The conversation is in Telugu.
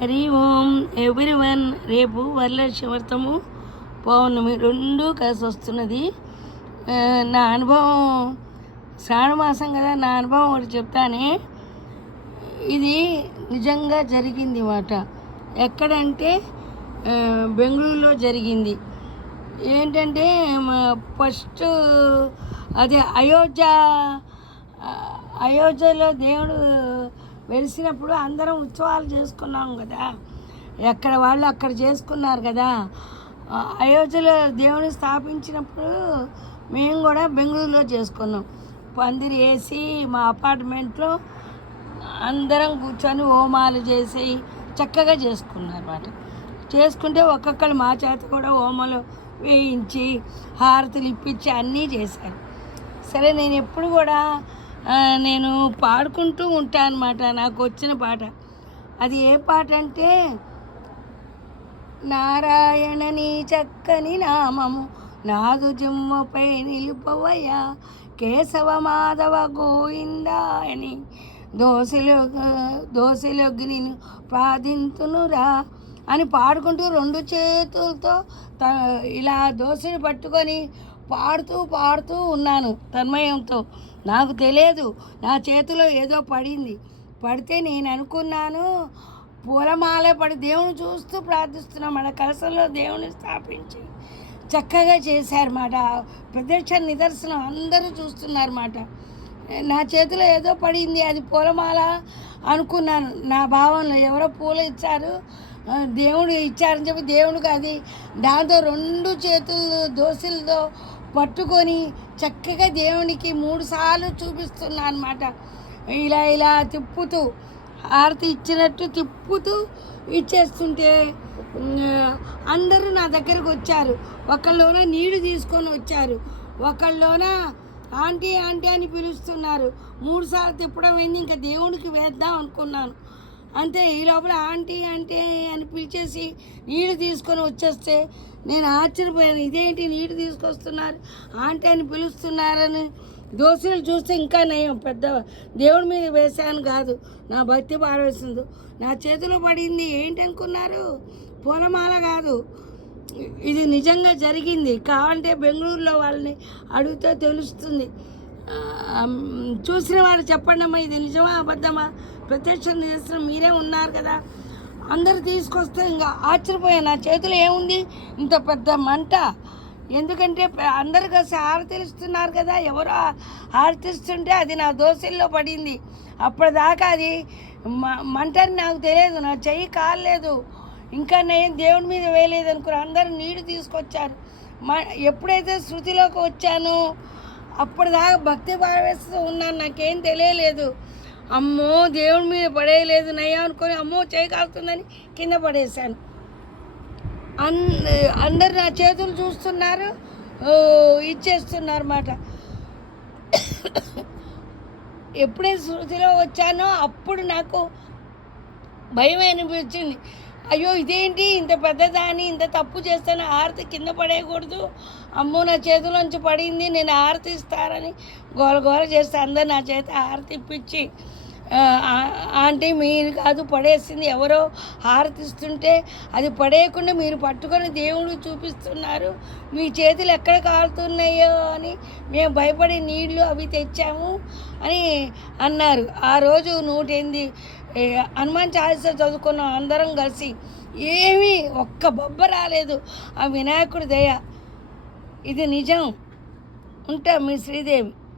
హరి ఓం ఎవ్రీవన్. రేపు వరలక్ష్మి వ్రతము పౌర్ణమి రెండు కలిసి వస్తున్నది. నా అనుభవం శ్రావణ మాసం కదా, నా అనుభవం ఒకటి చెప్తానే. ఇది నిజంగా జరిగింది మాట. ఎక్కడంటే బెంగళూరులో జరిగింది. ఏంటంటే ఫస్ట్ అదే అయోధ్యలో దేవుడు వెలిసినప్పుడు అందరం ఉత్సవాలు చేసుకున్నాం కదా, ఎక్కడ వాళ్ళు అక్కడ చేసుకున్నారు కదా. అయోధ్యలో దేవుని స్థాపించినప్పుడు మేము కూడా బెంగళూరులో చేసుకున్నాం. పందిరి వేసి మా అపార్ట్మెంట్లో అందరం కూర్చొని హోమాలు చేసి చక్కగా చేసుకున్నారు అన్నమాట. చేసుకుంటే ఒక్కొక్కరు మా చేత కూడా హోమాలు వేయించి హారతులు ఇప్పించి అన్నీ చేశారు. సరే, నేను ఎప్పుడు కూడా నేను పాడుకుంటూ ఉంటాను అన్నమాట. నాకు వచ్చిన పాట అది ఏ పాట అంటే, నారాయణ నీ చక్కని నామము నాదు జుమ్మపై నిలుపవయ్యా, కేశవ మాధవ గోవిందా అని దోశలోకి నేను ప్రార్థింతునురా అని పాడుకుంటూ రెండు చేతులతో ఇలా దోశని పట్టుకొని పాడుతూ ఉన్నాను తన్మయంతో. నాకు తెలియదు, నా చేతిలో ఏదో పడితే నేను అనుకున్నాను పూలమాల పడి దేవుని చూస్తూ ప్రార్థిస్తున్నాం. మన కలసంలో దేవుని స్థాపించి చక్కగా చేశారన్నమాట. ప్రదక్షిణ నిదర్శనం అందరూ చూస్తున్నారన్నమాట. నా చేతిలో ఏదో పడింది, అది పూలమాల అనుకున్నాను. నా భావంలో ఎవరో పూలు ఇచ్చారు, దేవుడు ఇచ్చారని చెప్పి దేవుడికి అది దాంతో రెండు చేతులు దోశలతో పట్టుకొని చక్కగా దేవునికి 3 సార్లు చూపిస్తున్నా అనమాట. ఇలా తిప్పుతూ హారతి ఇచ్చినట్టు తిప్పుతూ ఇచ్చేస్తుంటే అందరూ నా దగ్గరకు వచ్చారు. ఒకళ్ళలోన నీళ్లు తీసుకొని వచ్చారు, ఒకళ్ళలోన ఆంటీ ఆంటీ అని పిలుస్తున్నారు. 3 సార్లు తిప్పడం అయింది, ఇంకా దేవునికి వేద్దాం అనుకున్నాను. అంతే, ఈ లోపల ఆంటీ ఆంటీ అని పిలిచేసి నీళ్ళు తీసుకొని వచ్చేస్తే నేను ఆశ్చర్యపోయాను. ఇదేంటి నీళ్ళు తీసుకొస్తున్నారు, ఆంటీ అని పిలుస్తున్నారని దోశలు చూస్తే ఇంకా నయం, పెద్ద దేవుడి మీద వేశాను కాదు, నా భక్తి పారవేసింది. నా చేతిలో పడింది ఏంటి అనుకున్నారు? పూలమాల కాదు, ఇది నిజంగా జరిగింది. కావాలంటే బెంగళూరులో వాళ్ళని అడిగితే తెలుస్తుంది. చూసిన వాళ్ళు చెప్పండి అమ్మా, ఇది నిజమా అబద్ధమా? ప్రత్యక్షం చేసిన మీరే ఉన్నారు కదా. అందరు తీసుకొస్తే ఇంకా ఆశ్చర్యపోయాను. నా చేతిలో ఏముంది, ఇంత పెద్ద మంట. ఎందుకంటే అందరు కలిసి హారతిస్తున్నారు కదా, ఎవరో హారతిస్తుంటే అది నా దోశల్లో పడింది. అప్పటిదాకా అది మంటని నాకు తెలియదు, నా చెయ్యి కాలేదు, ఇంకా నేను దేవుడి మీద వేయలేదు అనుకున్నా. అందరూ నీళ్ళు తీసుకొచ్చారు. ఎప్పుడైతే శృతిలోకి వచ్చానో అప్పటిదాకా భక్తి పారవేస్తూ ఉన్నాను, నాకేం తెలియలేదు. అమ్మో దేవుడి మీద పడేయలేదు నయ్యా అనుకొని అమ్మో చేయి కాలుతుందని కింద పడేశాను. అందరు నా చేతులు చూస్తున్నారు, ఇచ్చేస్తున్నారు అన్నమాట. ఎప్పుడైతే శృతిలో వచ్చానో అప్పుడు నాకు భయం అనిపించింది. అయ్యో ఇదేంటి, ఇంత పెద్దదాన్ని ఇంత తప్పు చేస్తాను, హారతి కింద పడేయకూడదు, అమ్మో నా చేతిలోంచి పడింది, నేను హారతి ఇస్తారని గోల చేస్తే అందరు నా చేత హారతి ఇప్పించి, ఆంటీ మీరు కాదు పడేసింది, ఎవరో హారతిస్తుంటే అది పడేయకుండా మీరు పట్టుకొని దేవుడు చూపిస్తున్నారు, మీ చేతులు ఎక్కడ కాలుతున్నాయో అని మేము భయపడి నీళ్లు అవి తెచ్చాము అని అన్నారు. ఆ రోజు 108 హనుమాన్ చాలీసా చదువుకున్నాం అందరం కలిసి. ఏమీ ఒక్క బొబ్బ రాలేదు, ఆ వినాయకుడి దయ. ఇది నిజం. ఉంటా, మీ శ్రీదేవి.